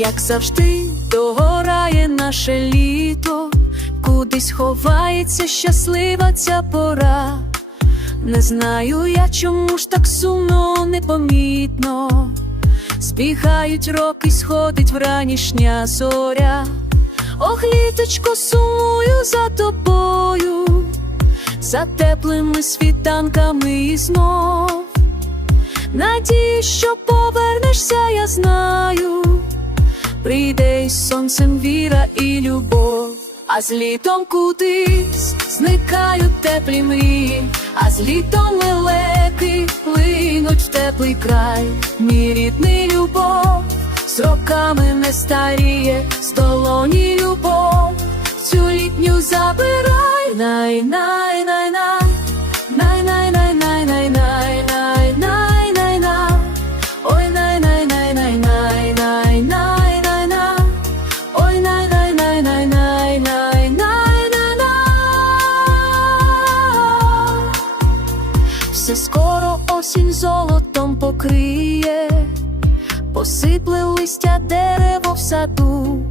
як завжди, догорає наше літо, кудись ховається щаслива ця пора. Не знаю я, чому ж так сумно непомітно. Збігають роки, сходить вранішня зоря. Ох, літочко, сумую за тобою, за теплими світанками і знов. Надію, що повернешся, я знаю. Прийде із сонцем віра і любов, а з літом кудись зникають теплі мрії, а з літом лелеки линуть в теплий край, мій рідний любов, з роками не старіє, з долоні любов, цю літню забирай, най скоро осінь золотом покриє, посипле листя дерево в саду,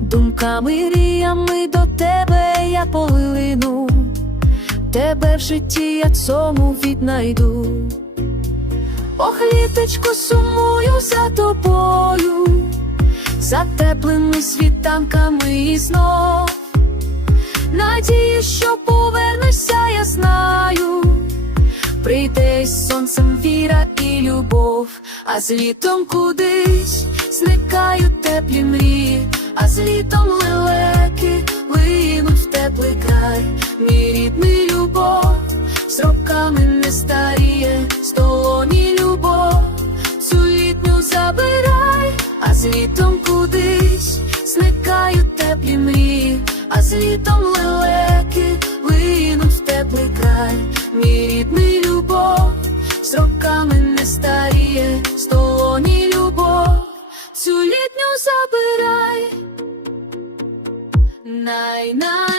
думками ріями до тебе я полину, тебе в житті я цьому віднайду. Ох, літочко, сумую за тобою, за теплими світанками і знов. Надію, що сонцем віра і любов, а з літом кудись зникають теплі мрії, а з літом лелеки линуть в теплий край, мій рідний любов, з роками не старіє, з любов, цю літню забирай, а з літом кудись зникають теплі мрії, а з літом лелеки гріє, столоні любов, цю літню забирай. Най-най